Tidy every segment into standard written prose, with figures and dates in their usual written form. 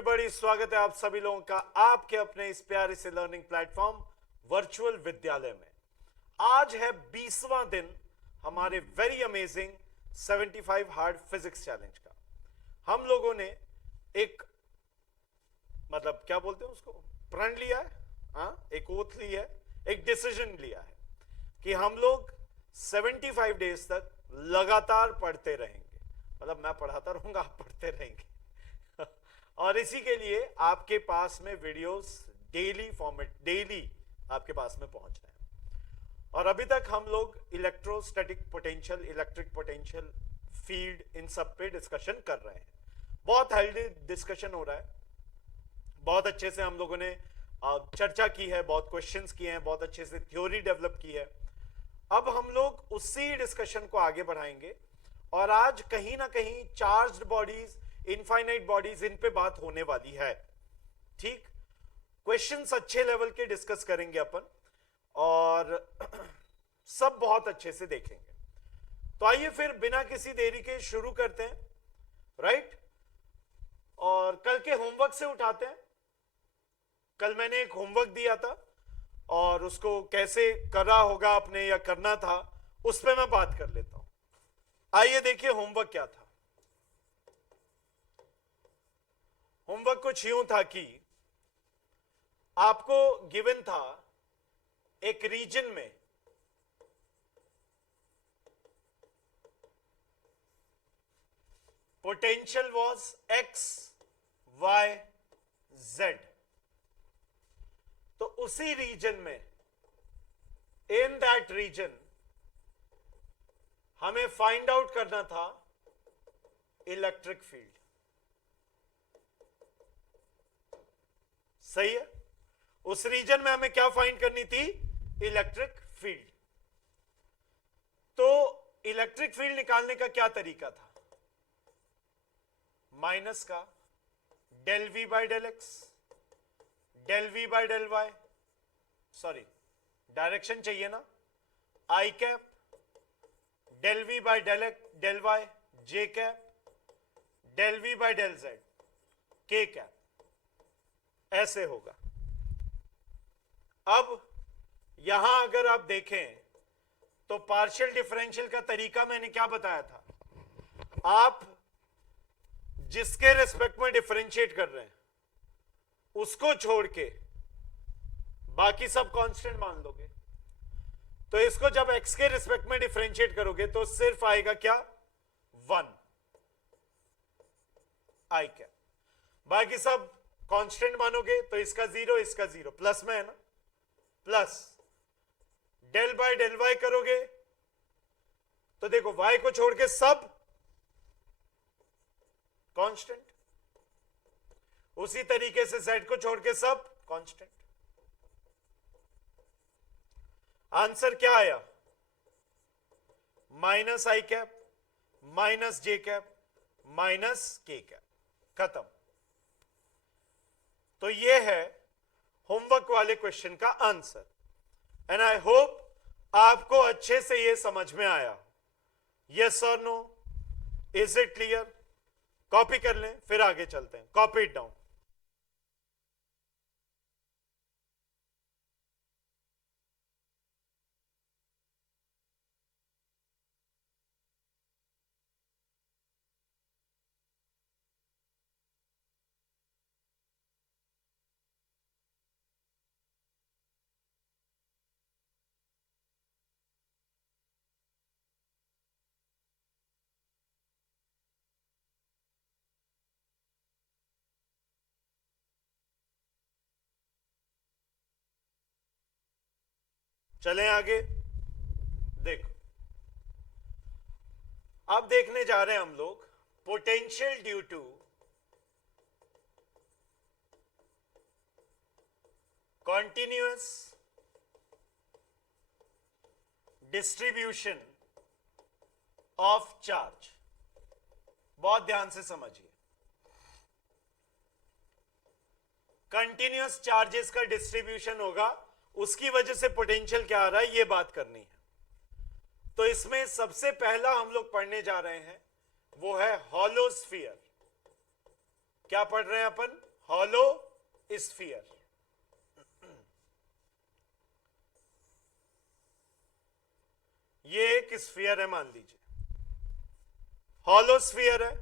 Everybody, स्वागत है आप सभी लोगों का आपके अपने इस प्यारे से लर्निंग प्लेटफॉर्म वर्चुअल विद्यालय में। आज है 20वां दिन हमारे very amazing 75 hard physics challenge का। हम लोगों ने एक मतलब क्या बोलते हैं उसको, प्रण लिया है, एक ओथ ली है, एक डिसीजन लिया है कि हम लोग 75 डेज तक लगातार पढ़ते रहेंगे। मतलब मैं पढ़ाता रहूंगा, आप पढ़ते रहेंगे और इसी के लिए आपके पास में वीडियोस डेली फॉर्मेट, डेली आपके पास में पहुंच रहे हैं। और अभी तक हम लोग electrostatic potential, electric potential, field, इन सब पे डिस्कशन कर रहे हैं। बहुत हेल्दी डिस्कशन हो रहा है, बहुत अच्छे से हम लोगों ने चर्चा की है, बहुत क्वेश्चंस किए हैं, बहुत अच्छे से थ्योरी डेवलप की है। अब हम लोग उसी डिस्कशन को आगे बढ़ाएंगे और आज कहीं ना कहीं चार्ज्ड बॉडीज, इनफाइनाइट बॉडीज, इन पे बात होने वाली है। ठीक, क्वेश्चंस अच्छे लेवल के डिस्कस करेंगे अपन और सब बहुत अच्छे से देखेंगे। तो आइए फिर बिना किसी देरी के शुरू करते हैं, राइट। और कल के होमवर्क से उठाते हैं। कल मैंने एक होमवर्क दिया था और उसको कैसे करा होगा आपने या करना था, उस पर मैं बात कर लेता हूं। आइए देखिए होमवर्क क्या था। होमवर्क कुछ यूं था कि आपको गिवन था एक रीजन में potential was x, y, z। तो उसी रीजन में, इन दैट रीजन, हमें फाइंड आउट करना था इलेक्ट्रिक फील्ड। सही है। उस रीजन में हमें क्या फाइंड करनी थी? Electric field. तो इलेक्ट्रिक फील्ड निकालने का क्या तरीका था? माइनस का del v by del x, del v by del y, sorry direction चाहिए ना, i cap, del v by del x del y j cap, del v by del z k cap. ऐसे होगा। अब यहां अगर आप देखें तो पार्शियल डिफरेंशियल का तरीका मैंने क्या बताया था? आप जिसके रिस्पेक्ट में डिफरेंशिएट कर रहे हैं उसको छोड़ के बाकी सब कांस्टेंट मान लोगे। तो इसको जब x के रिस्पेक्ट में डिफरेंशिएट करोगे तो सिर्फ आएगा क्या? 1 आई कैप। बाकी सब कांस्टेंट मानोगे तो इसका 0, इसका 0, प्लस में है ना, plus del by del y करोगे तो देखो y को छोड़ के सब कांस्टेंट, उसी तरीके से z को छोड़ के सब कांस्टेंट। आंसर क्या आया? माइनस आई कैप, माइनस जे कैप, माइनस के कैप। खत्म। तो ये है होमवर्क वाले क्वेश्चन का आंसर। एंड आई होप आपको अच्छे से ये समझ में आया। यस और नो? Is it clear? कॉपी कर लें, फिर आगे चलते हैं। Copy it down. चलें आगे। देखो, अब देखने जा रहे हैं हम लोग potential due to continuous distribution of charge. बहुत ध्यान से समझिए। कंटिन्यूअस चार्जेस का डिस्ट्रीब्यूशन होगा, उसकी वजह से पोटेंशियल क्या आ रहा है, ये बात करनी है। तो इसमें सबसे पहला हम लोग पढ़ने जा रहे हैं वो है हॉलो स्फीयर। क्या पढ़ रहे हैं अपन? Hollow sphere. ये एक स्फीयर है मान लीजिए, हॉलो स्फीयर है,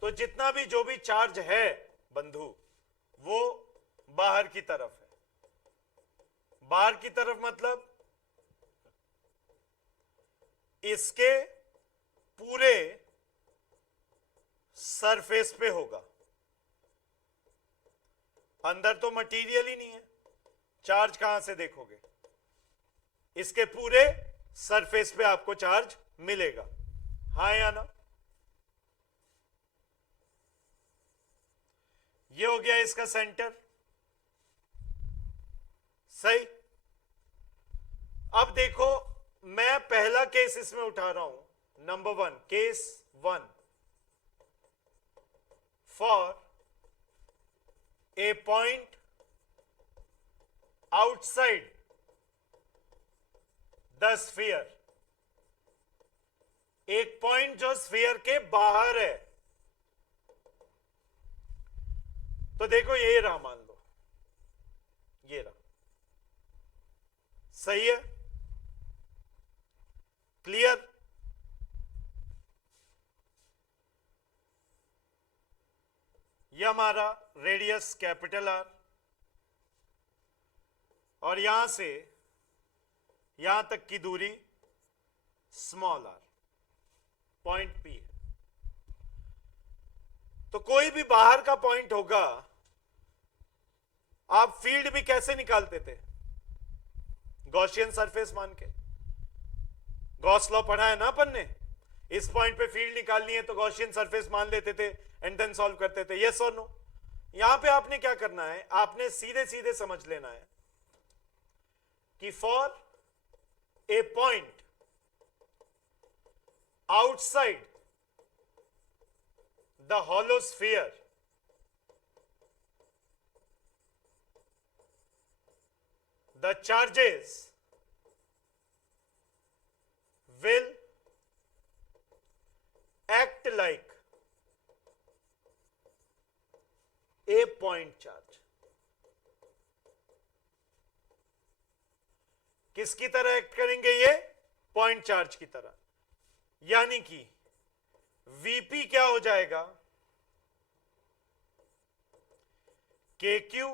तो जितना भी जो भी चार्ज है बंधु वो बाहर की तरफ है। बाहर की तरफ मतलब इसके पूरे सरफेस पे होगा, अंदर तो मटेरियल ही नहीं है, चार्ज कहां से देखोगे? इसके पूरे सरफेस पे आपको चार्ज मिलेगा, हाँ या ना? ये हो गया इसका सेंटर, सही। अब देखो, मैं पहला केस इसमें उठा रहा हूं, number 1, case 1, for a point outside the sphere, एक पॉइंट जो स्फीयर के बाहर है। तो देखो ये रहा, मान लो ये रहा, सही है, क्लियर? ये हमारा रेडियस कैपिटल आर, और यहां से यहां तक की दूरी स्मॉल आर, पॉइंट पी है। तो कोई भी बाहर का पॉइंट होगा, आप फील्ड भी कैसे निकालते थे? गॉसियन सरफेस मान के, गॉस लॉ पढ़ा है ना अपन ने। इस पॉइंट पे फील्ड निकालनी है तो गॉसियन सरफेस मान लेते थे एंड देन सॉल्व करते थे, यस और नो? यहां पे आपने क्या करना है, आपने सीधे सीधे समझ लेना है कि for a point outside the hollow sphere, the charges will act like a point charge। किसकी तरह एक्ट करेंगे ये? पॉइंट चार्ज की तरह। यानी कि वीपी क्या हो जाएगा? के क्यू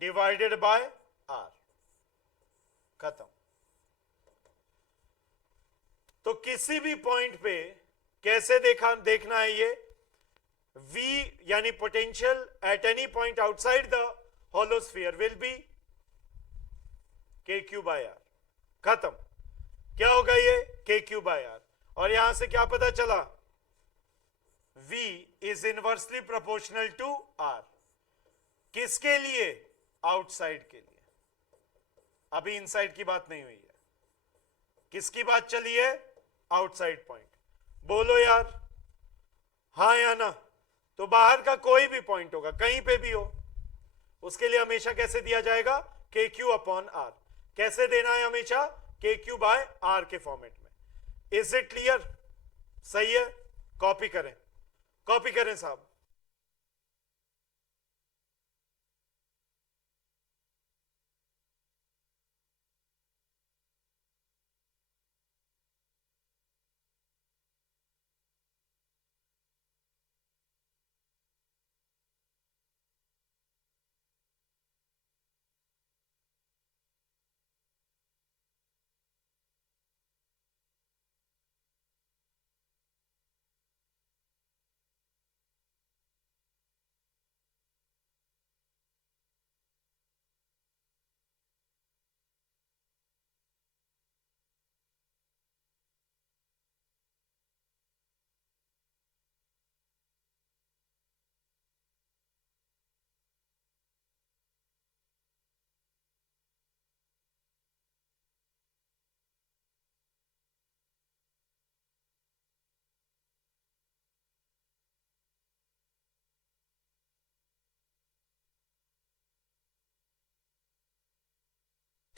डिवाइडेड बाय आर, खत्म। तो किसी भी पॉइंट पे कैसे देखना है ये? V यानी potential at any point outside the hollow sphere will be के क्यू बाय आर, खत्म। क्या होगा ये? K q by are. और यहां से क्या पता चला? V is inversely proportional to R। किसके लिए? आउटसाइड के लिए। अभी इनसाइड की बात नहीं हुई है, किसकी बात चली है? Outside point. बोलो यार, हाँ या ना? तो बाहर का कोई भी पॉइंट होगा, कहीं पे भी हो, उसके लिए हमेशा कैसे दिया जाएगा? के क्यू अपॉन आर। कैसे देना है हमेशा? के क्यू बाय आर के फॉर्मेट में। Is it clear? सही है, कॉपी करें, कॉपी करें साहब।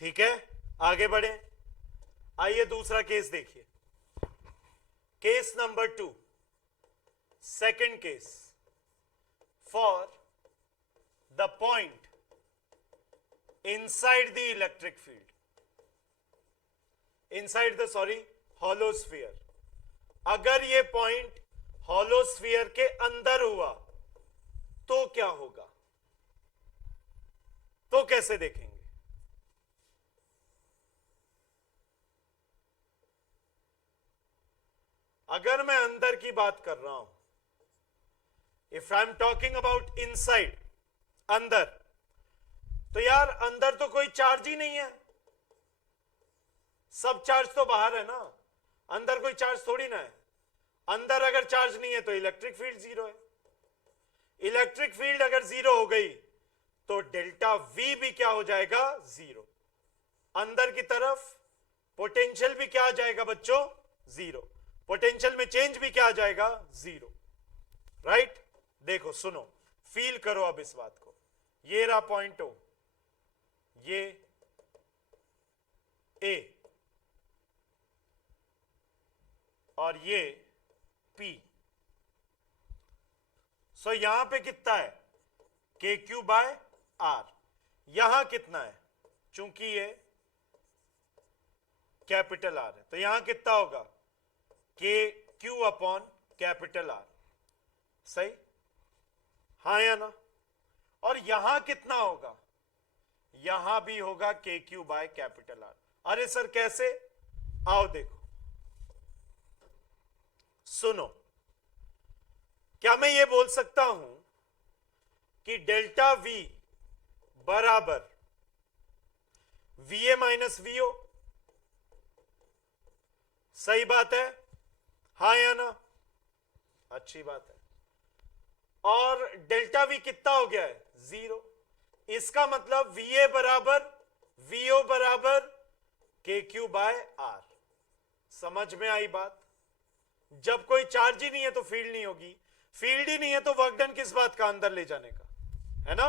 ठीक है, आगे बढ़े। आइए दूसरा केस देखिए, case number 2। Second case, for the point inside the electric field, inside the hollow sphere, अगर ये पॉइंट hollow sphere के अंदर हुआ तो क्या होगा, तो कैसे देखेंगे? अगर मैं अंदर की बात कर रहा हूं, if I am talking about inside, अंदर, तो यार अंदर तो कोई चार्ज ही नहीं है, सब चार्ज तो बाहर है ना, अंदर कोई चार्ज थोड़ी ना है। अंदर अगर चार्ज नहीं है तो इलेक्ट्रिक फील्ड जीरो है। इलेक्ट्रिक फील्ड अगर जीरो हो गई तो डेल्टा वी भी क्या हो जाएगा, जीरो। अंदर की तरफ पोटेंशियल भी क्या आ जाएगा बच्चों, जीरो। पोटेंशियल में चेंज भी क्या आ जाएगा, जीरो। राइट? देखो सुनो, फील करो अब इस बात को। ये रहा पॉइंट ओ, ये ए और ये पी। सो यहां पे कितना है, के क्यू बाय आर। यहां कितना है, चूंकि ये कैपिटल आर है तो यहां कितना होगा, के क्यू अपॉन कैपिटल आर। सही? हाँ या ना? और यहां कितना होगा, यहां भी होगा के क्यू बाय कैपिटल आर। अरे सर कैसे, आओ देखो, सुनो। क्या मैं ये बोल सकता हूं कि डेल्टा वी बराबर V A minus V O? सही बात है, हाँ या ना? अच्छी बात है। और डेल्टा वी कितना हो गया है, जीरो। इसका मतलब वी ए बराबर वी ओ बराबर के क्यू बाय आर। समझ में आई बात? जब कोई चार्ज ही नहीं है तो फील्ड नहीं होगी, फील्ड ही नहीं है तो वर्क डन किस बात का, अंदर ले जाने का, है ना?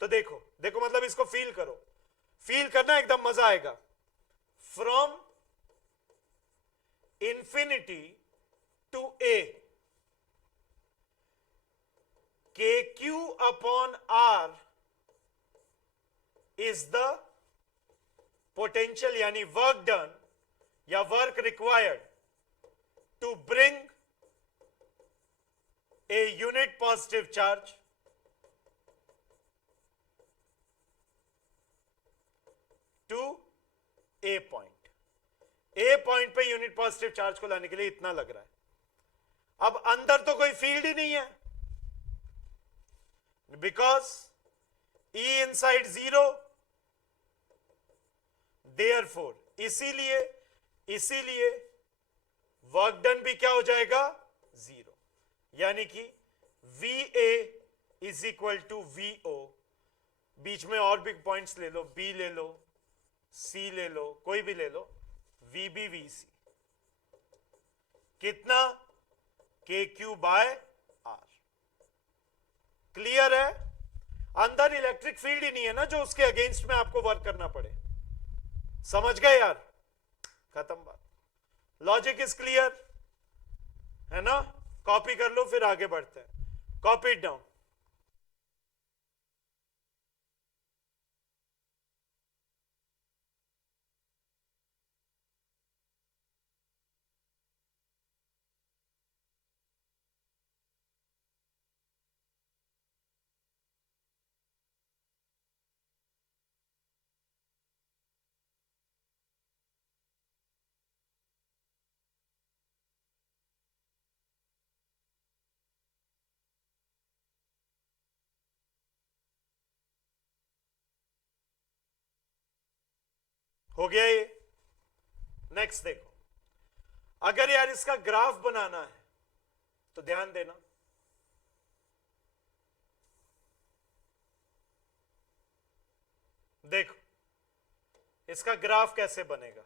तो देखो देखो, मतलब इसको फील करो, फील करना, एकदम मजा आएगा। From infinity to A, k q upon r is the potential, यानी वर्क डन या work required to bring a unit positive charge to A point. A point पे यूनिट पॉजिटिव चार्ज को लाने के लिए इतना लग रहा है। अब अंदर तो कोई फील्ड ही नहीं है, because E inside zero, therefore इसीलिए वर्क डन भी क्या हो जाएगा, जीरो। यानी कि v a is equal to v o. बीच में और भी पॉइंट्स ले लो, बी ले लो, सी ले लो, कोई भी ले लो, वी बी वी सी। कितना, k q by are. Clear है? अंदर इलेक्ट्रिक फील्ड ही नहीं है ना जो उसके अगेंस्ट में आपको वर्क करना पड़े। समझ गए यार? खत्म बात। लॉजिक इज क्लियर है ना? कॉपी कर लो, फिर आगे बढ़ते हैं। Copy it down. हो गया ये? नेक्स्ट देखो, अगर यार इसका ग्राफ बनाना है तो ध्यान देना, देखो इसका ग्राफ कैसे बनेगा।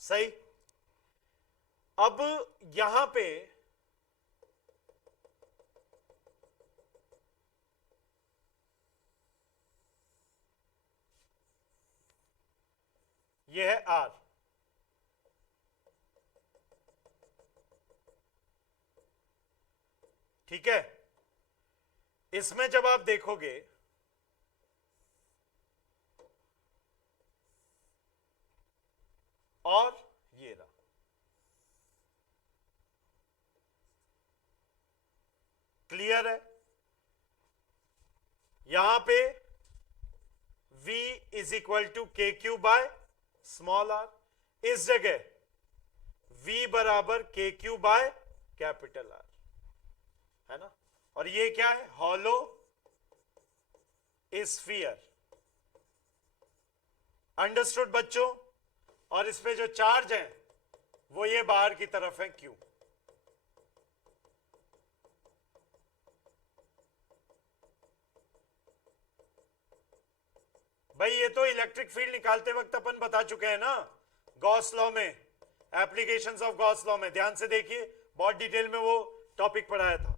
सही? अब यहां पे ये है R। ठीक है, इसमें जब आप देखोगे और ये रहा, क्लियर है? यहां पे V is equal to k q by small r, इस जगह V बराबर k q bye capital R, है ना? और ये क्या है? Hollow sphere. अंडरस्टूड बच्चों? और इसमें जो चार्ज है वो ये बाहर की तरफ है Q। भाई ये तो इलेक्ट्रिक फील्ड निकालते वक्त अपन बता चुके हैं ना, गॉस लॉ में, एप्लीकेशंस ऑफ गॉस लॉ में। ध्यान से देखिए, बहुत डिटेल में वो टॉपिक पढ़ाया था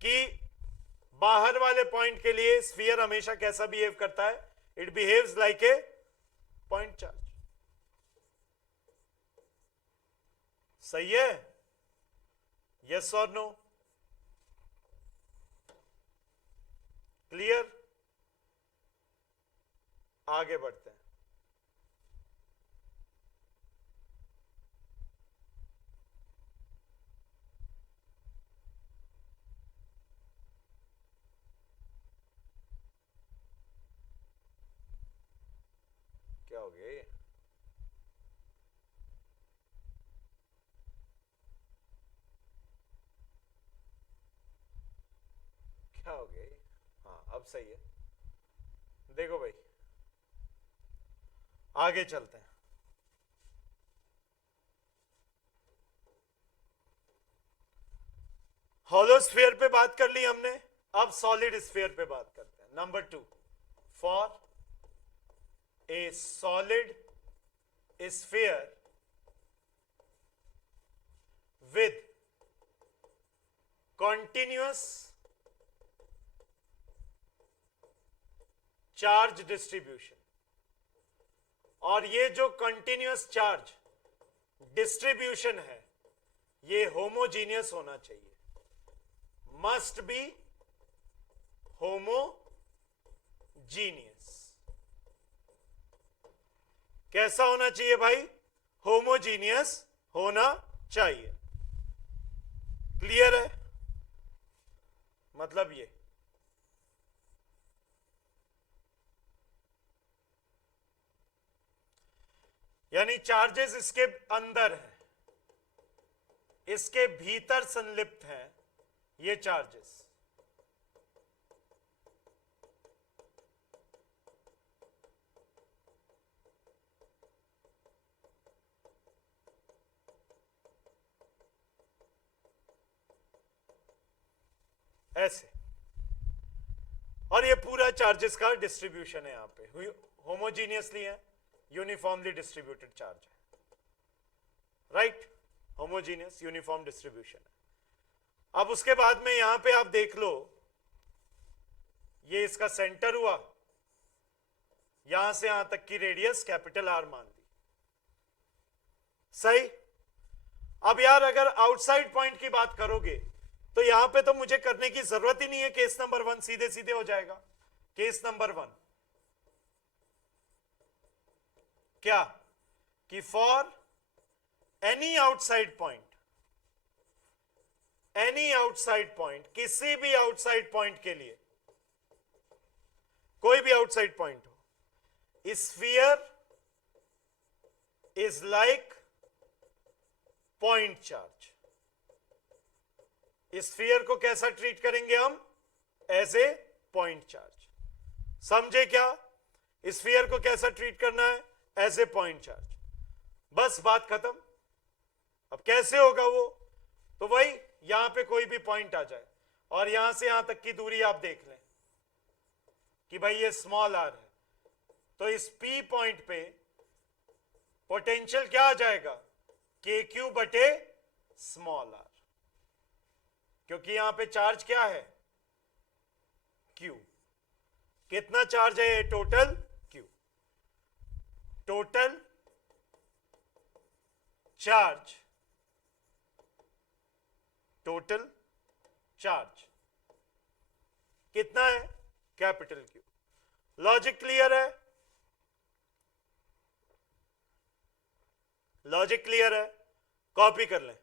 कि बाहर वाले पॉइंट के लिए स्फीयर हमेशा कैसा बिहेव करता है? It behaves like a point charge. सही है? यस और नो? क्लियर? आगे बढ़ते हैं। क्या हो गया ये? क्या हो गया ये? हाँ अब सही है। देखो भाई, आगे चलते हैं। हॉलो स्फीयर पे बात कर ली हमने, अब सॉलिड स्फीयर पे बात करते हैं। Number 2, for a solid sphere with continuous charge distribution, और ये जो कंटिन्यूअस चार्ज डिस्ट्रीब्यूशन है ये होमोजीनियस होना चाहिए, मस्ट बी होमोजीनियस। कैसा होना चाहिए भाई? होमोजीनियस होना चाहिए। क्लियर है? मतलब ये यानी चार्जेस इसके अंदर हैं, इसके भीतर संलिप्त हैं ये चार्जेस। ऐसे, और ये पूरा चार्जेस का डिस्ट्रीब्यूशन है, यहां पे होमोजीनियसली है, यूनिफॉर्मली डिस्ट्रीब्यूटेड चार्ज है, राइट? होमोजीनियस यूनिफॉर्म डिस्ट्रीब्यूशन है। अब उसके बाद में यहां पे आप देख लो, ये इसका सेंटर हुआ, यहां से यहां तक की रेडियस कैपिटल आर मान दी, सही? अब यार अगर आउटसाइड पॉइंट की बात करोगे तो यहां पे तो मुझे करने की जरूरत ही नहीं है, केस नंबर 1 सीधे सीधे हो जाएगा। केस नंबर 1 क्या? कि फॉर any outside point, any outside point, किसी भी आउटसाइड पॉइंट के लिए, कोई भी आउटसाइड पॉइंट हो, sphere is like point charge. Sphere को कैसा ट्रीट करेंगे हम? As a point charge. समझे क्या? स्फीयर को कैसा ट्रीट करना है? As a point charge. बस बात खत्म। अब कैसे होगा वो? तो वही, यहां पे कोई भी पॉइंट आ जाए और यहां से यहां तक की दूरी आप देख लें कि भाई ये स्मॉल आर है, तो इस पी पॉइंट पे पोटेंशियल क्या आ जाएगा? के क्यू बटे स्मॉल आर, क्योंकि यहां पे चार्ज क्या है? क्यू। कितना चार्ज है? Total Q, total charge, total charge कितना है? Capital Q. लॉजिक क्लियर है? लॉजिक क्लियर है? कॉपी कर लें।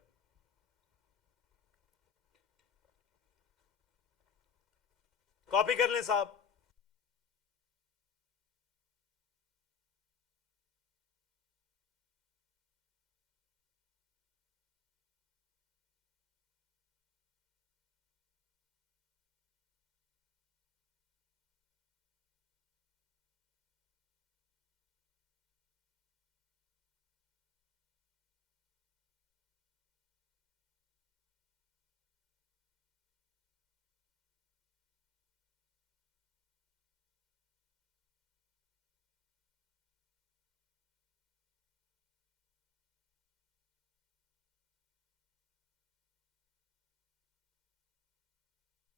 कॉपी कर लें साहब।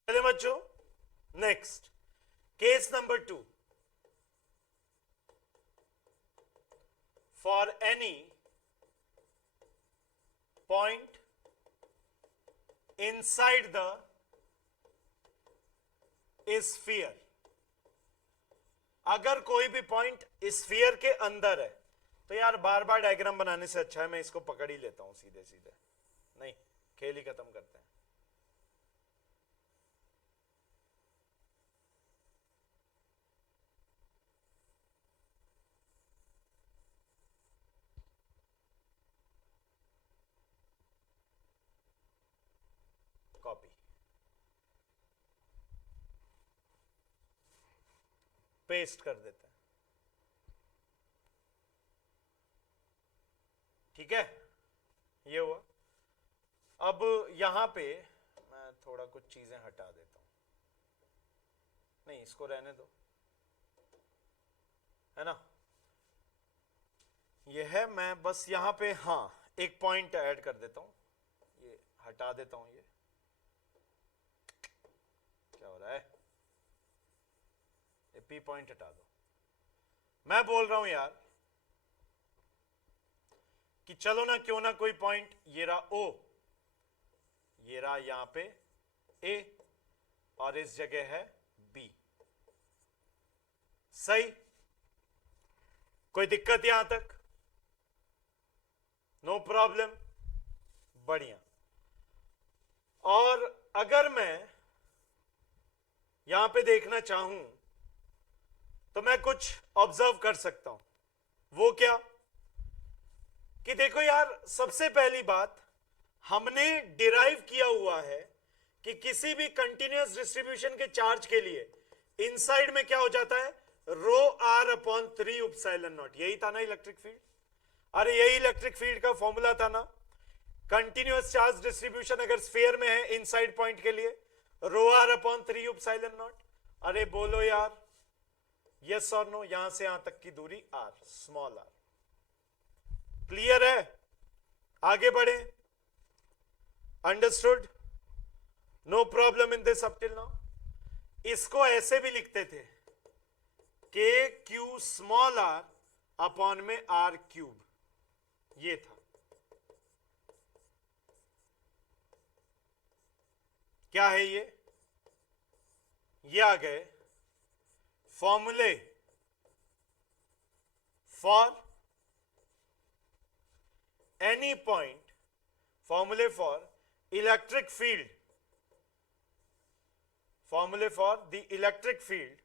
चलिए बच्चों, next case number 2। For any point inside the sphere, अगर कोई भी पॉइंट स्फीयर के अंदर है, तो यार बार बार डायग्राम बनाने से अच्छा है मैं इसको पकड़ ही लेता हूं सीधे सीधे, नहीं खेल ही खत्म करते हैं। कॉपी, पेस्ट कर देते हैं। ठीक है, ये हुआ। अब यहां पे मैं थोड़ा कुछ चीजें हटा देता हूं, नहीं इसको रहने दो, है ना। ये है, मैं बस यहां पे हाँ एक पॉइंट ऐड कर देता हूं, ये हटा देता हूं। ये क्या हो रहा है? ये पी पॉइंट हटा दो। मैं बोल रहा हूं यार कि चलो ना, क्यों ना कोई पॉइंट, ये रहा ओ, ये रहा यहां पे ए, और इस जगह है बी। सही? कोई दिक्कत यहां तक? नो प्रॉब्लम, बढ़िया। और अगर मैं यहां पे देखना चाहूं तो मैं कुछ ऑब्जर्व कर सकता हूं। वो क्या कि देखो यार, सबसे पहली बात हमने डिराइव किया हुआ है कि किसी भी कंटीन्यूअस डिस्ट्रीब्यूशन के चार्ज के लिए इनसाइड में क्या हो जाता है? रो आर अपॉन 3 एप्सिलॉन नॉट। यही था ना इलेक्ट्रिक फील्ड? अरे यही इलेक्ट्रिक फील्ड का फॉर्मूला था ना। कंटीन्यूअस चार्ज डिस्ट्रीब्यूशन अगर स्फीयर में है इनसाइड पॉइंट के लिए, रो आर अपॉन 3 एप्सिलॉन नॉट। अरे बोलो यार, यस और नो? यहां से यहां तक की दूरी आर, स्मॉल आर। क्लियर है? आगे बढ़े? Understood? No problem in this up till now. इसको ऐसे भी लिखते थे, k q small r upon में आर क्यूब, ये था। क्या है ये? आ गए फॉर्मूले फॉर एनी पॉइंट, फॉर्मूले फॉर इलेक्ट्रिक फील्ड, फॉर्मूले for the electric field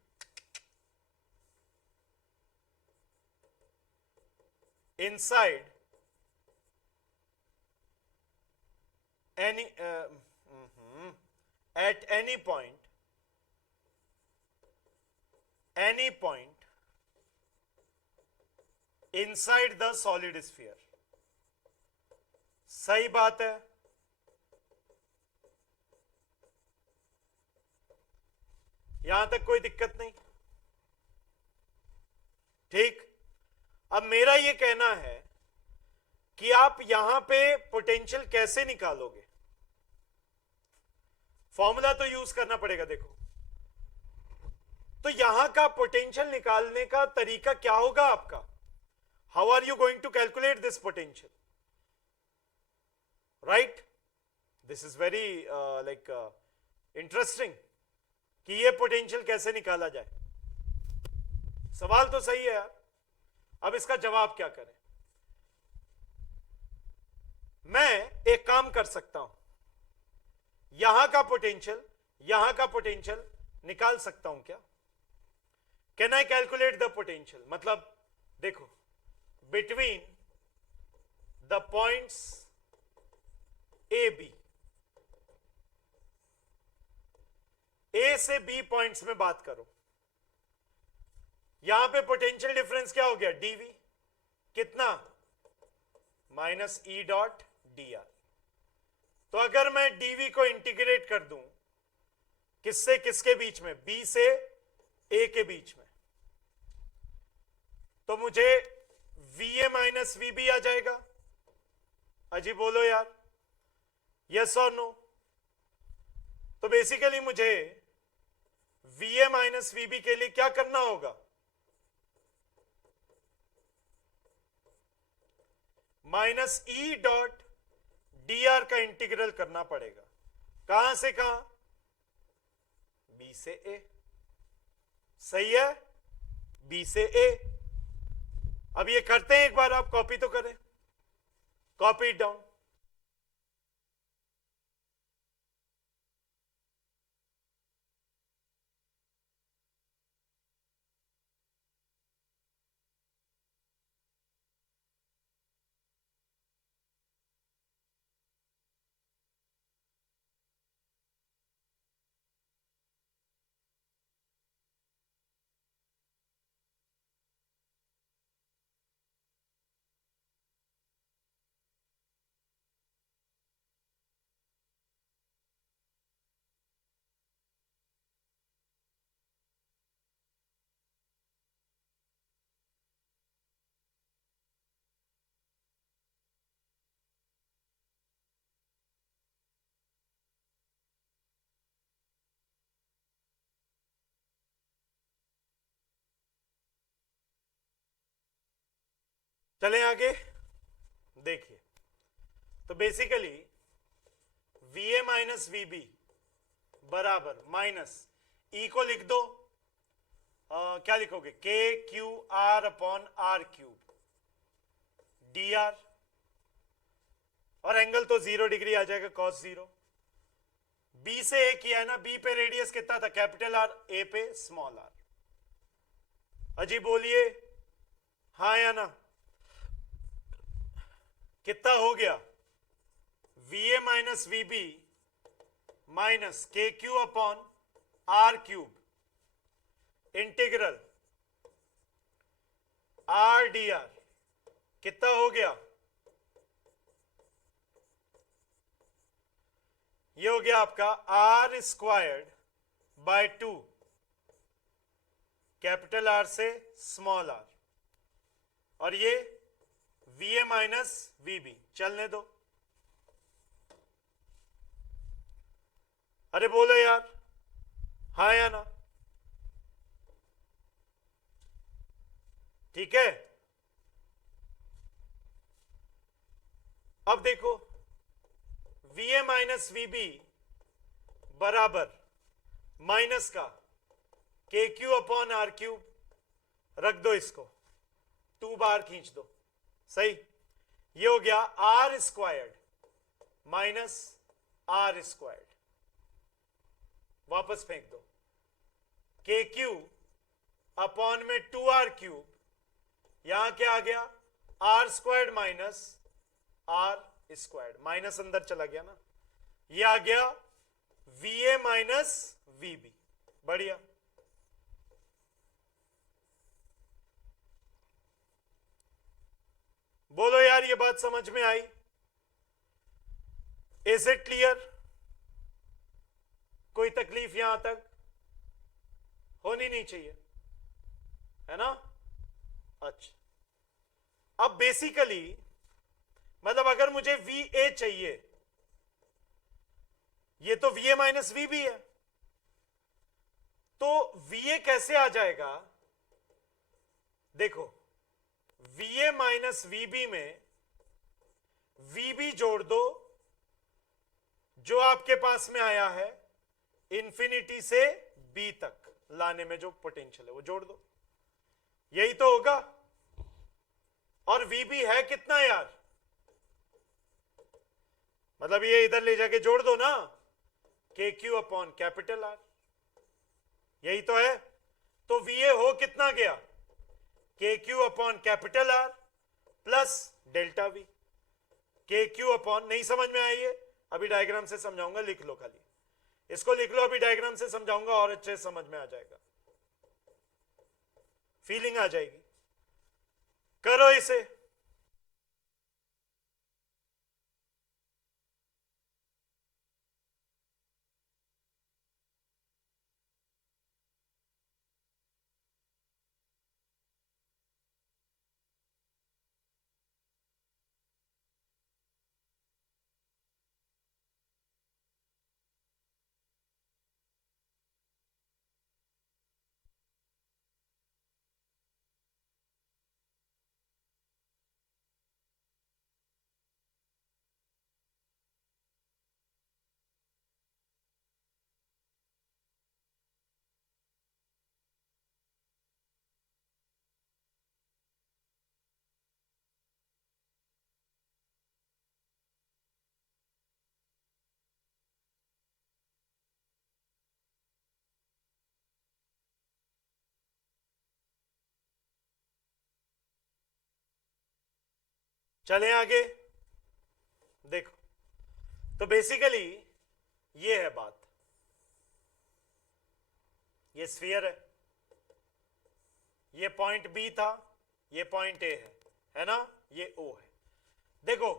inside any at any point inside the solid sphere। सही बात है? यहां तक कोई दिक्कत नहीं? ठीक। अब मेरा यह कहना है कि आप यहां पे पोटेंशियल कैसे निकालोगे? फॉर्मूला तो यूज करना पड़ेगा। देखो, तो यहां का पोटेंशियल निकालने का तरीका क्या होगा आपका? How are you going to calculate this potential? Right? This is very like interesting कि ये पोटेंशियल कैसे निकाला जाए। सवाल तो सही है यार, अब इसका जवाब क्या करें? मैं एक काम कर सकता हूं, यहां का पोटेंशियल निकाल सकता हूं क्या? Can I calculate the potential? मतलब देखो, between the points a b, a से बी पॉइंट्स में बात करो, यहां पे पोटेंशियल डिफरेंस क्या हो गया? डीवी कितना? Minus E dot D R. तो अगर मैं डीवी को इंटीग्रेट कर दूं किससे किसके बीच में? बी से ए के बीच में, तो मुझे वीए माइनस वीबी आ जाएगा। अजी बोलो यार, यस और नो? तो बेसिकली मुझे वीए माइनस वीबी के लिए क्या करना होगा? Minus E dot D R का इंटीग्रल करना पड़ेगा। कहां से कहां? बी से ए। सही है, बी से ए। अब ये करते हैं, एक बार आप कॉपी तो करें, कॉपी इट डाउन। चलें आगे, देखिए। तो बेसिकली वीए माइनस वीबी बराबर माइनस ई को लिख दो, क्या लिखोगे? K q r upon r cube d r, और एंगल तो 0 डिग्री आ जाएगा, cos 0। बी से ए किया है ना, बी पे रेडियस कितना था? कैपिटल आर, ए पे स्मॉल आर। अजी बोलिए हाँ या ना? कितना हो गया? V A minus V B minus k q upon r cube integral r d r कितना हो गया? ये हो गया आपका r squared by 2, capital R से स्मॉल आर, और ये वीए माइनस वीबी चलने दो। अरे बोलो यार हाँ या ना? ठीक है। अब देखो, वीए माइनस वीबी बराबर माइनस का के क्यू अपॉन आर क्यूब, रख दो इसको, 2 बार खींच दो। सही, ये हो गया R squared minus r squared, वापस फेंक दो। के क्यू अपॉन में 2r क्यूब, यहां क्या आ गया? R squared minus r squared, minus अंदर चला गया ना, ये आ गया वीए माइनस वीबी। बढ़िया। बोलो यार, ये बात समझ में आई? Is it clear? कोई तकलीफ यहां तक होनी नहीं चाहिए, है ना? अच्छा, अब बेसिकली मतलब अगर मुझे वी ए चाहिए, ये तो वी ए माइनस वी भी है, तो वी ए कैसे आ जाएगा? देखो, V A minus V B में वी बी जोड़ दो जो आपके पास में आया है इंफिनिटी से बी तक लाने में जो पोटेंशियल है वो जोड़ दो, यही तो होगा। और वी भी है कितना यार, मतलब ये इधर ले जाके जोड़ दो ना, k q upon capital are, यही तो है। तो वी ए हो कितना गया, के q upon capital are plus delta V, k q upon, नहीं समझ में आई है अभी डायग्राम से समझाऊंगा, लिख लो खाली इसको, लिख लो अभी डायग्राम से समझाऊंगा और अच्छे से समझ में आ जाएगा, फीलिंग आ जाएगी। करो इसे, चलें आगे। देखो तो बेसिकली ये है बात, ये स्फीयर ये पॉइंट बी था, ये पॉइंट ए है ना, ये ओ है। देखो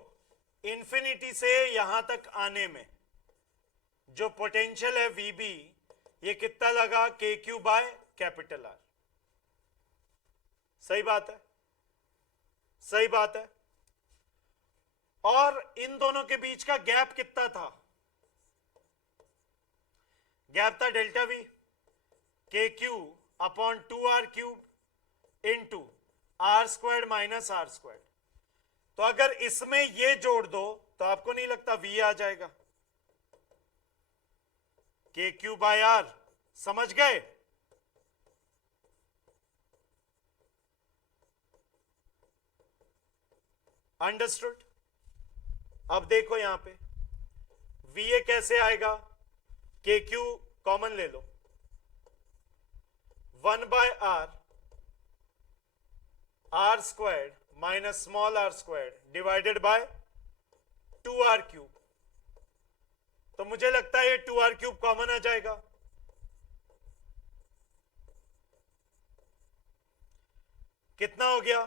इंफिनिटी से यहां तक आने में जो पोटेंशियल है वी बी, ये कितना लगा, के क्यू बाय कैपिटल आर, सही बात है, सही बात है। और इन दोनों के बीच का गैप कितना था, गैप था delta V, k q upon 2r cube into R square minus r square. तो अगर इसमें ये जोड़ दो तो आपको नहीं लगता v आ जाएगा, के क्यू बाय आर, समझ गए। अंडरस्टूड। अब देखो यहां पे वी ए कैसे आएगा, के क्यू कॉमन ले लो, 1 by R, R squared minus small r squared divided by 2r cube. तो मुझे लगता है ये 2r क्यूब कॉमन आ जाएगा, कितना हो गया,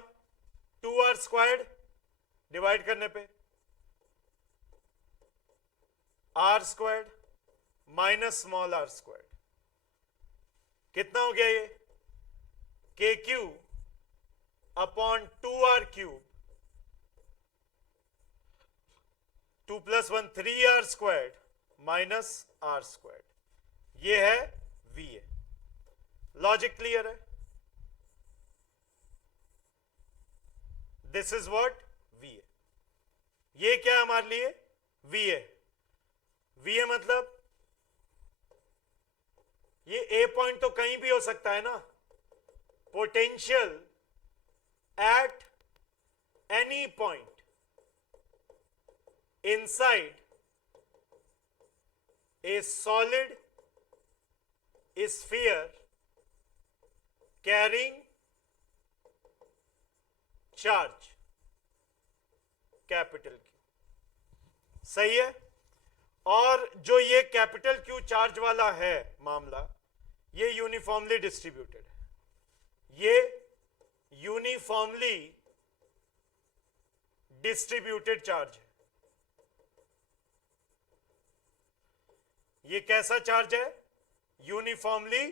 2r स्क्वायर्ड डिवाइड करने पे R squared minus small r squared, कितना हो गया ये, k q upon 2r cube, 2 + 1 3r squared minus r squared, ये है वी ए। लॉजिक क्लियर है, this is what V A. ये क्या है हमारे लिए, वी ए। वी ए मतलब ये ए पॉइंट तो कहीं भी हो सकता है ना, potential at any point inside a solid sphere carrying charge capital Q, सही है। और जो ये कैपिटल क्यू चार्ज वाला है मामला, ये यूनिफॉर्मली डिस्ट्रीब्यूटेड है, ये यूनिफॉर्मली डिस्ट्रीब्यूटेड चार्ज है। ये कैसा चार्ज है, uniformly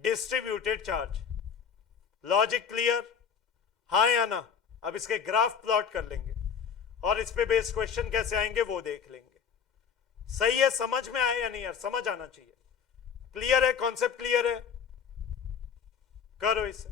distributed charge. Logic clear, हाँ या ना। अब इसके ग्राफ प्लॉट कर लेंगे और इस पे बेस्ड क्वेश्चन कैसे आएंगे वो देख लेंगे। सही है, समझ में आया या नहीं यार, समझ आना चाहिए। क्लियर है, कॉन्सेप्ट क्लियर है, करो इसे।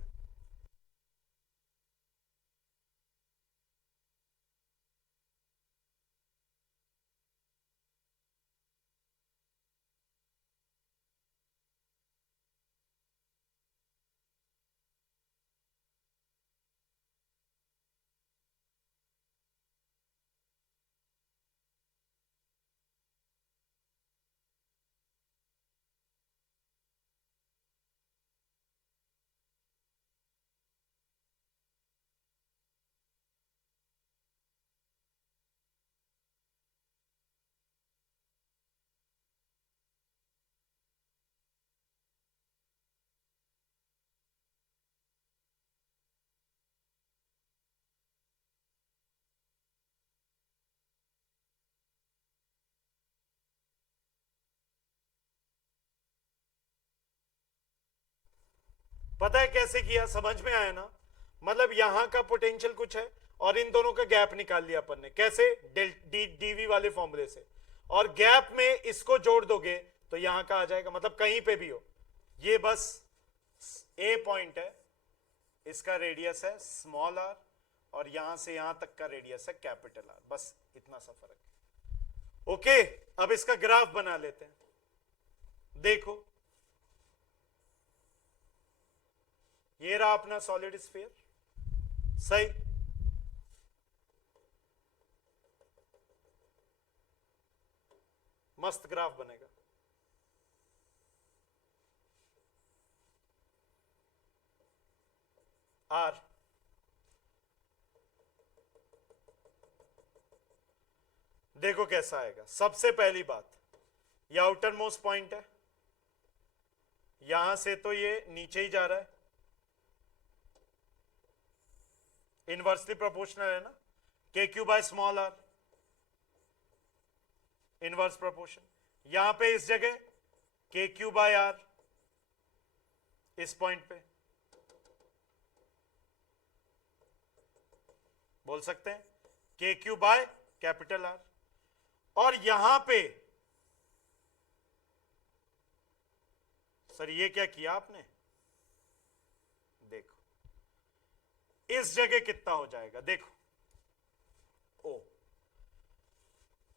पता है कैसे किया, समझ में आया ना? मतलब यहां का पोटेंशियल कुछ है और इन दोनों का गैप निकाल लिया अपन ने, कैसे? डीवी वाले फॉर्मूले से, और गैप में इसको जोड़ दोगे तो यहां का आ जाएगा, मतलब कहीं पे भी हो, ये बस ए पॉइंट है, इसका रेडियस है स्मॉल आर, और यहां से यहां तक का रेडियस है कैपिटल आर, बस इतना सा फर्क है। ओके, अब इसका ग्राफ बना लेते हैं। देखो, ये रहा अपना सॉलिड स्फीयर, सही। मस्त ग्राफ बनेगा। आर, देखो कैसा आएगा। सबसे पहली बात, ये आउटर मोस्ट पॉइंट है, यहां से तो ये नीचे ही जा रहा है, इनवर्सली प्रोपोर्शनल है ना, k q by small r, inverse proportion. यहां पे इस जगह के क्यू बाय आर, इस पॉइंट पे बोल सकते हैं के क्यू बाय कैपिटल आर, और यहां पे सर ये क्या किया आपने, देखो इस जगह कितना हो जाएगा, देखो ओ,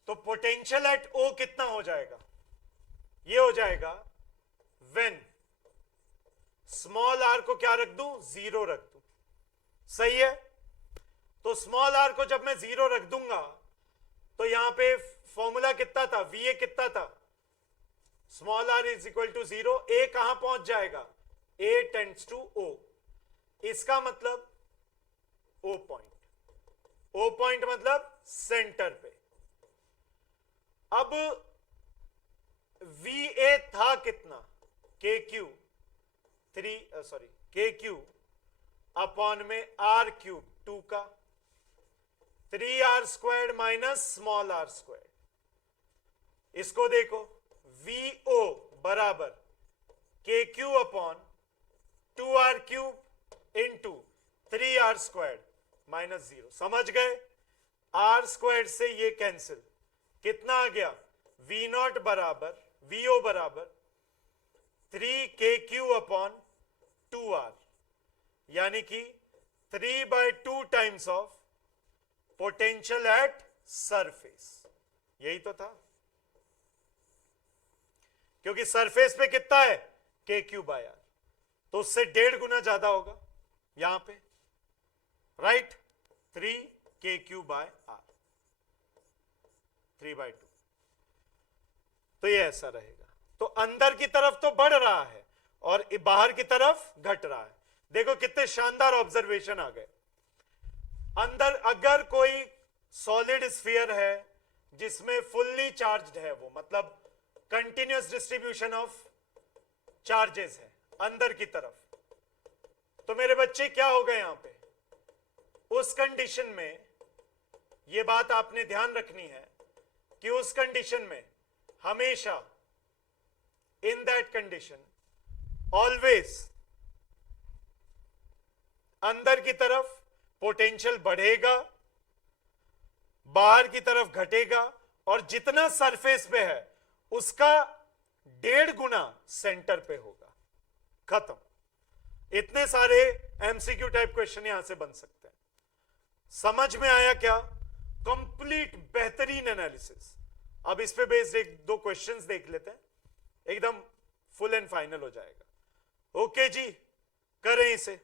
तो पोटेंशियल एट ओ कितना हो जाएगा, ये हो जाएगा व्हेन स्मॉल आर को क्या रख दूं, जीरो रख दूं, सही है। तो स्मॉल आर को जब मैं जीरो रख दूंगा तो यहां पे फॉर्मूला कितना था, वी ए कितना था, small r is equal to zero, a कहां पहुंच जाएगा, ए टेंड्स टू ओ, इसका मतलब ओ पॉइंट, ओ पॉइंट मतलब सेंटर पे। अब वी ए था कितना, k q k q upon में आर क्यूब टू का, 3r squared minus small r squared, इसको देखो, वीओ बराबर k q upon 2r cube into 3r squared minus zero, समझ गए? आर स्क्वायर्ड से ये कैंसिल, कितना आ गया, वी नॉट बराबर वीओ बराबर 3 KQ अपॉन 2r, यानी कि 3/2 times of potential at surface, यही तो था, क्योंकि सरफेस पे कितना है, के क्यू बाय आर, तो उससे 1.5 गुना ज्यादा होगा यहां पे, राइट, 3 KQ बाय आर, 3/2, तो ये ऐसा रहेगा। तो अंदर की तरफ तो बढ़ रहा है और बाहर की तरफ घट रहा है। देखो कितने शानदार ऑब्जर्वेशन आ गए। अंदर अगर कोई सॉलिड स्फीयर है जिसमें फुल्ली चार्ज्ड है, वो मतलब कंटिन्यूअस डिस्ट्रीब्यूशन ऑफ चार्जेस है अंदर की तरफ, तो मेरे बच्चे क्या होगा यहां पे, उस कंडीशन में यह बात आपने ध्यान रखनी है कि उस कंडीशन में हमेशा, इन दैट कंडीशन ऑलवेज अंदर की तरफ पोटेंशियल बढ़ेगा, बाहर की तरफ घटेगा, और जितना सरफेस पे है उसका 1.5 गुना सेंटर पे होगा, खत्म। इतने सारे एमसीक्यू टाइप क्वेश्चन यहां से बन सकते हैं। समझ में आया क्या? कंप्लीट बेहतरीन एनालिसिस। अब इस पे बेस्ड एक दो क्वेश्चंस देख लेते हैं, एकदम फुल एंड फाइनल हो जाएगा। ओके जी, करें इसे।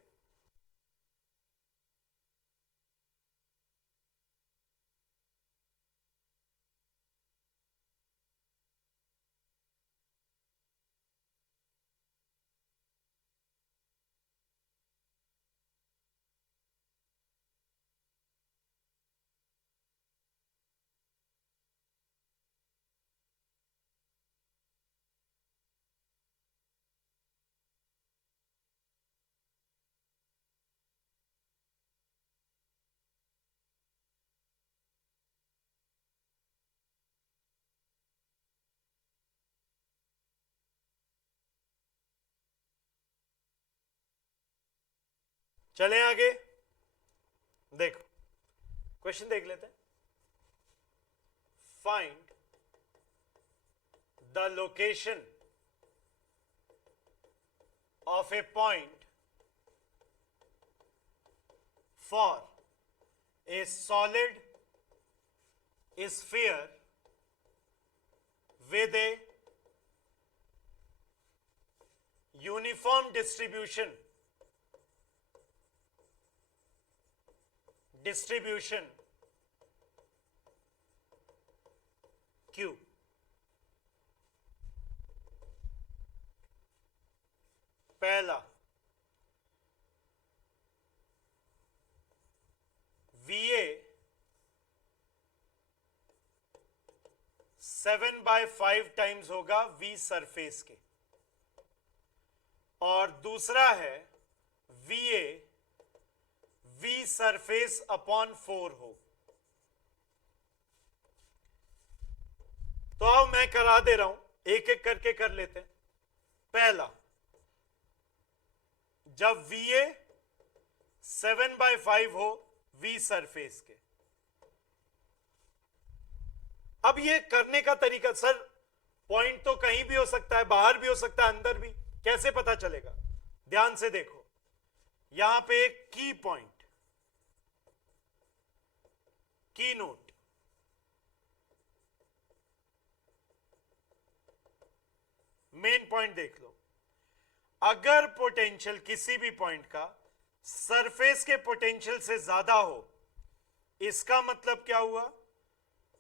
चलें आगे, देखो क्वेश्चन देख लेते हैं। Find the location of A point for a solid sphere with a uniform distribution Q। पहला VA 7/5 टाइम्स होगा V सरफेस के, और दूसरा है VA V सरफेस अपॉन 4 हो। तो अब मैं करा दे रहा हूं, एक एक करके कर लेते हैं। पहला, जब VA 7/5 हो V सरफेस के, अब ये करने का तरीका, सर पॉइंट तो कहीं भी हो सकता है, बाहर भी हो सकता है, अंदर भी, कैसे पता चलेगा? ध्यान से देखो, यहां पे एक की पॉइंट, की नोट, मेन पॉइंट देख लो। अगर पोटेंशियल किसी भी पॉइंट का सरफेस के पोटेंशियल से ज्यादा हो, इसका मतलब क्या हुआ?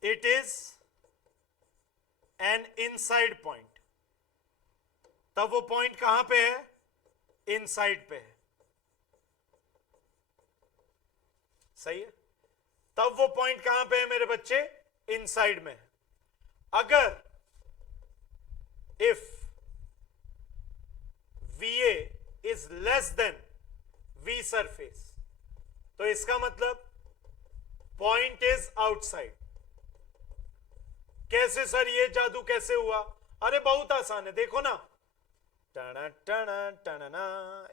It is an inside point. तब वो पॉइंट कहां पे है? इनसाइड पे है, सही है। तब वो पॉइंट कहां पे है मेरे बच्चे? इनसाइड में है। अगर if VA is less than V surface, तो इसका मतलब पॉइंट इज आउटसाइड। कैसे सर, ये जादू कैसे हुआ? अरे बहुत आसान है, देखो ना, टना टना टना,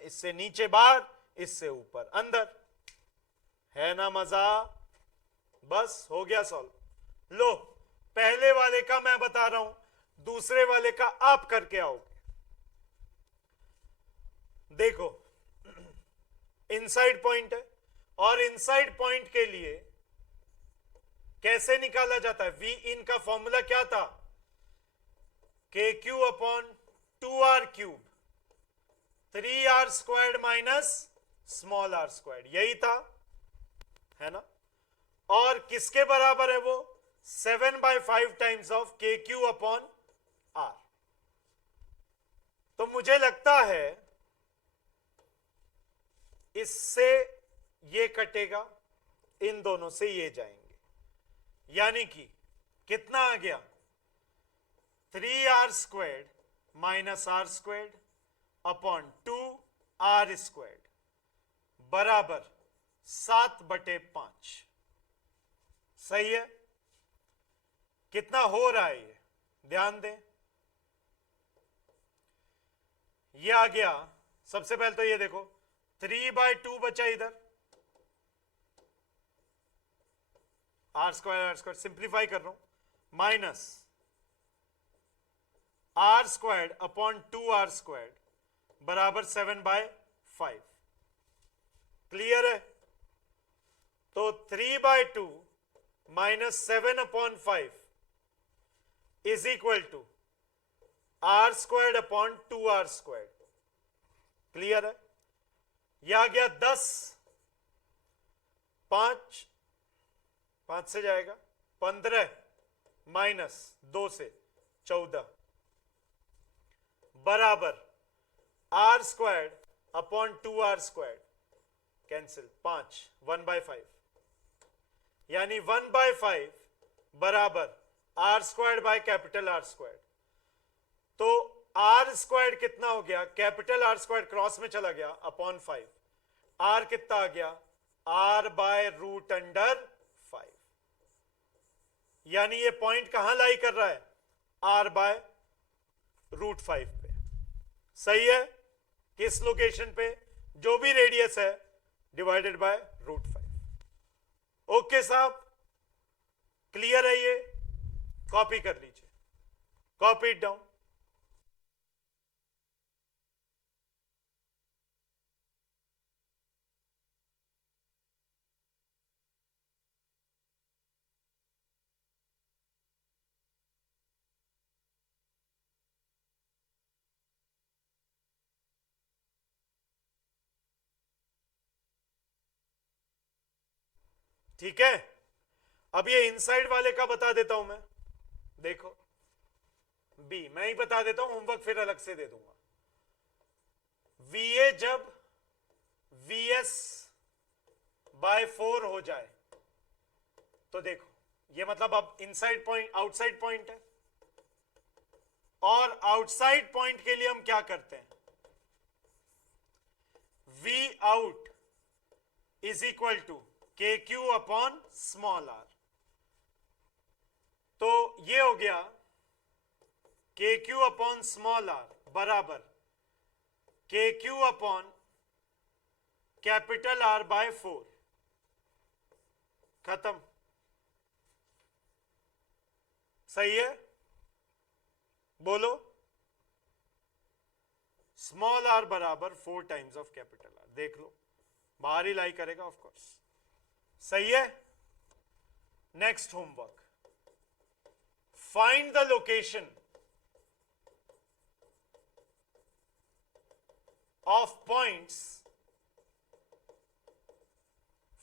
इससे नीचे बाहर, इससे ऊपर अंदर, है ना मजा? बस हो गया सॉल्व। लो, पहले वाले का मैं बता रहा हूं, दूसरे वाले का आप करके आओगे। देखो, इनसाइड पॉइंट है, और इनसाइड पॉइंट के लिए कैसे निकाला जाता है? V इन का फॉर्मूला क्या था? KQ upon 2R cube, 3R squared minus small r squared, यही था, है ना? और किसके बराबर है वो? 7/5 times of KQ upon R। तो मुझे लगता है इससे ये कटेगा, इन दोनों से ये जाएंगे, यानी कि कितना आ गया? 3R squared minus R squared upon 2R squared बराबर 7/5। सही है? कितना हो रहा है ये? ध्यान दें, ये आ गया। सबसे पहले तो ये देखो, 3/2 बचा इधर, आर स्क्वायर सिंप्लीफाई कर रहा हूं, minus R squared upon 2R squared बराबर 7/5। क्लियर है? तो 3/2 minus 7/5 is equal to R squared upon 2R squared. Clear है? यह आ गया 10, 5 से जाएगा 15 माइनस 2 से 14 बराबर R squared upon 2R squared, cancel, 5, 1/5, यानी 1/5 बराबर R squared by capital R squared. तो R स्क्वायर्ड कितना हो गया? कैपिटल R स्क्वायर्ड क्रॉस में चला गया, अपॉन 5, R कितना आ गया? R by root under 5। यानी ये पॉइंट कहां लाई कर रहा है? R बाय रूट 5 पे। सही है? किस लोकेशन पे? जो भी रेडियस है डिवाइडेड बाय √5। ओके साहब, क्लियर है ये? कॉपी कर लीजिए, कॉपी इट डाउन। ठीक है, अब ये इनसाइड वाले का बता देता हूं मैं। देखो बी मैं ही बता देता हूं, होमवर्क फिर अलग से दे दूंगा। वीए जब वीएस बाय 4 हो जाए तो देखो, ये मतलब अब इनसाइड पॉइंट आउटसाइड पॉइंट है, और आउटसाइड पॉइंट के लिए हम क्या करते हैं, V out is equal to k q upon small r. तो ये हो गया के क्यू अपॉन स्मॉल आर बराबर k q upon capital R by 4। खत्म। सही है? बोलो। स्मॉल आर बराबर 4 टाइम्स ऑफ कैपिटल आर। देख लो, बाहर ही लाई करेगा ऑफ कोर्स। सही है? Next homework, find the location of points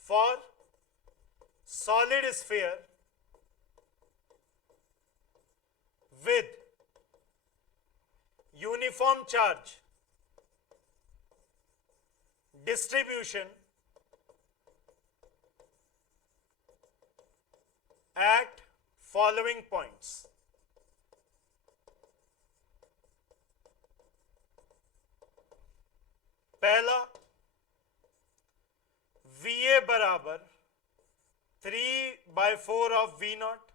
for solid sphere with uniform charge distribution at following points. पहला, VA बराबर 3/4 ऑफ V नॉट।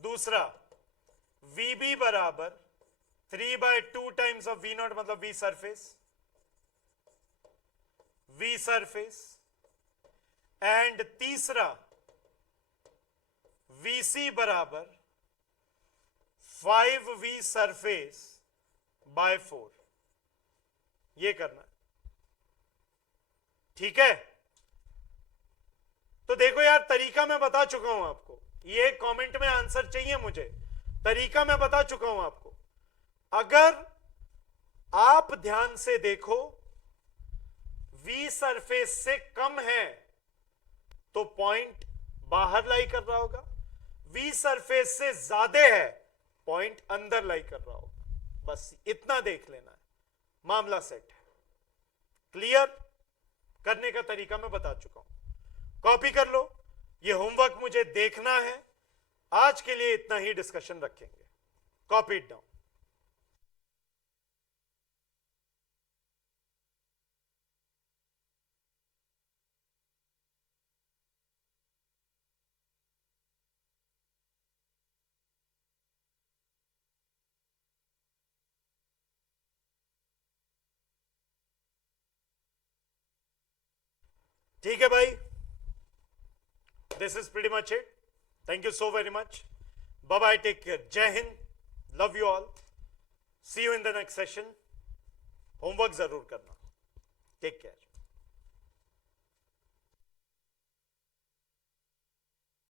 दूसरा, VB बराबर 3/2 टाइम्स ऑफ V नॉट, मतलब V सरफेस। एंड तीसरा, VC बराबर 5V surface by 4। ये करना है, ठीक है? तो देखो यार, तरीका मैं बता चुका हूं आपको, ये कमेंट में आंसर चाहिए मुझे। तरीका मैं बता चुका हूं आपको। अगर आप ध्यान से देखो, V सरफेस से कम है तो पॉइंट बाहर लाई कर रहा होगा, V सरफेस से ज्यादा है पॉइंट अंदर लाई कर रहा होगा। बस इतना देख लेना है, मामला सेट है। क्लियर? करने का तरीका मैं बता चुका हूं, कॉपी कर लो। ये होमवर्क मुझे देखना है। आज के लिए इतना ही डिस्कशन रखेंगे। Copy it down. ठीक है भाई, this is pretty much it. Thank you so very much. Bye bye. Take care. Jai Hind. Love you all. See you in the next session. Homework जरूर करना. Take care.